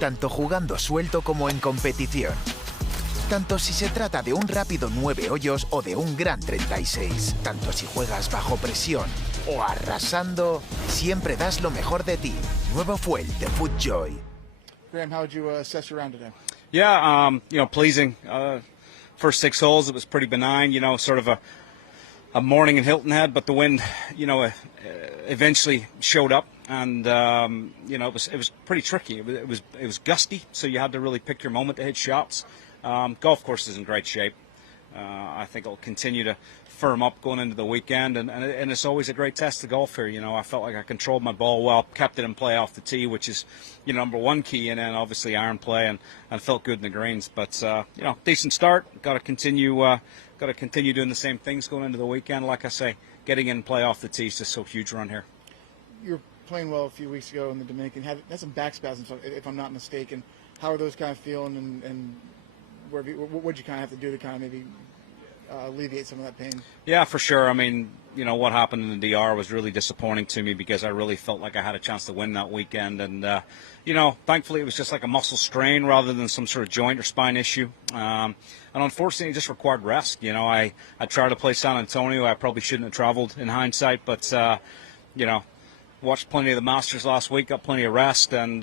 tanto jugando suelto como en competición. Tanto si se trata de un rápido 9 hoyos o de un gran 36. Tanto si juegas bajo presión o arrasando, siempre das lo mejor de ti. Nuevo fuel de FootJoy. Graeme, how would you assess your round today? Yeah, pleasing. First 6 holes, it was pretty benign, sort of a morning in Hilton Head, but the wind, eventually showed up, and it was pretty tricky. It was gusty, so you had to really pick your moment to hit shots. Golf course is in great shape. I think it'll continue to firm up going into the weekend, and it's always a great test of golf here. I felt like I controlled my ball well, kept it in play off the tee, which is number one key, and then obviously iron play, and felt good in the greens. But decent start. Got to continue doing the same things going into the weekend. Like I say, getting in play off the tee is just so huge around here. You were playing well a few weeks ago in the Dominican. Had some back spasms, if I'm not mistaken. How are those kind of feeling, and what would you kind of have to do to kind of maybe alleviate some of that pain? Yeah, for sure. I mean, what happened in the DR was really disappointing to me, because I really felt like I had a chance to win that weekend, and thankfully it was just like a muscle strain rather than some sort of joint or spine issue, and unfortunately it just required rest. I tried to play San Antonio. I probably shouldn't have traveled in hindsight, but watched plenty of the Masters last week, got plenty of rest, and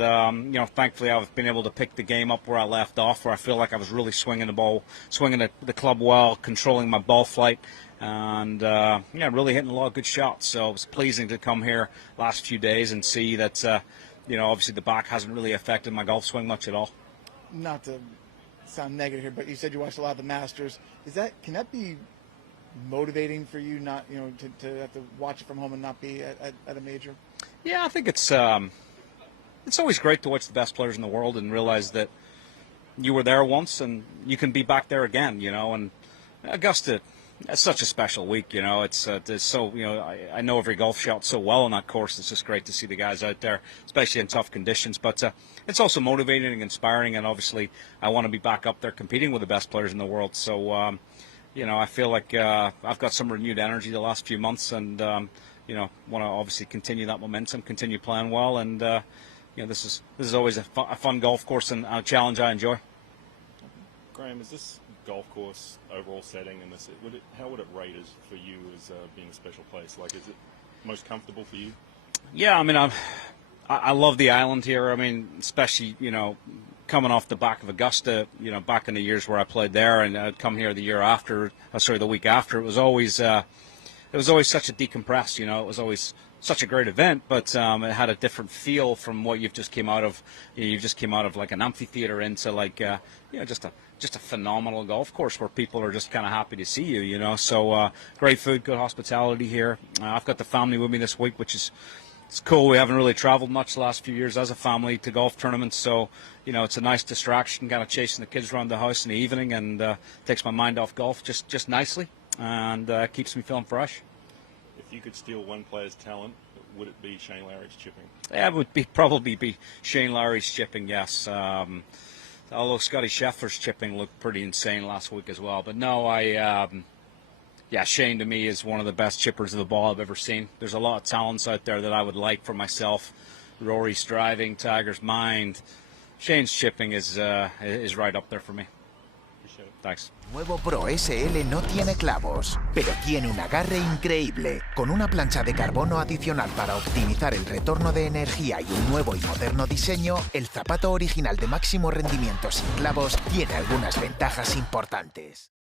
thankfully I've been able to pick the game up where I left off, where I feel like I was really swinging the club well, controlling my ball flight, and really hitting a lot of good shots. So it was pleasing to come here last few days and see that obviously the back hasn't really affected my golf swing much at all. Not to sound negative here, but you said you watched a lot of the Masters. Can that be motivating for you, not to have to watch it from home and not be at a major? Yeah, I think it's always great to watch the best players in the world and realize that you were there once and you can be back there again. And Augusta, it's such a special week. It's so I know every golf shot so well on that course. It's just great to see the guys out there, especially in tough conditions. But it's also motivating and inspiring, and obviously I want to be back up there competing with the best players in the world. So I feel like I've got some renewed energy the last few months, and want to obviously continue that momentum, continue playing well, and this is always a fun golf course and a challenge I enjoy. Graeme, is this golf course overall setting, and how would it rate as for you as being a special place? Like, is it most comfortable for you? Yeah, I mean, I love the island here. I mean, especially coming off the back of Augusta, back in the years where I played there, and I'd come here the week after. It was always such a decompress. It was always such a great event, but it had a different feel from what you've just came out of. You just came out of like an amphitheater into like just a phenomenal golf course where people are just kind of happy to see you. So great food, good hospitality here. I've got the family with me this week, which is. It's cool. We haven't really traveled much the last few years as a family to golf tournaments, so it's a nice distraction, kind of chasing the kids around the house in the evening, and takes my mind off golf just nicely, and keeps me feeling fresh. If you could steal one player's talent, would it be Shane Lowry's chipping? Yeah, it would probably be Shane Lowry's chipping, yes. Although Scotty Scheffler's chipping looked pretty insane last week as well, but no, Yeah, Shane to me is one of the best chippers of the ball I've ever seen. There's a lot of talents out there that I would like for myself. Rory's driving, Tiger's mind. Shane's chipping is right up there for me. Appreciate it. Thanks. Nuevo Pro SL no tiene clavos, pero tiene un agarre increíble. Con una plancha de carbono adicional para optimizar el retorno de energía y un nuevo y moderno diseño, el zapato original de máximo rendimiento sin clavos tiene algunas ventajas importantes.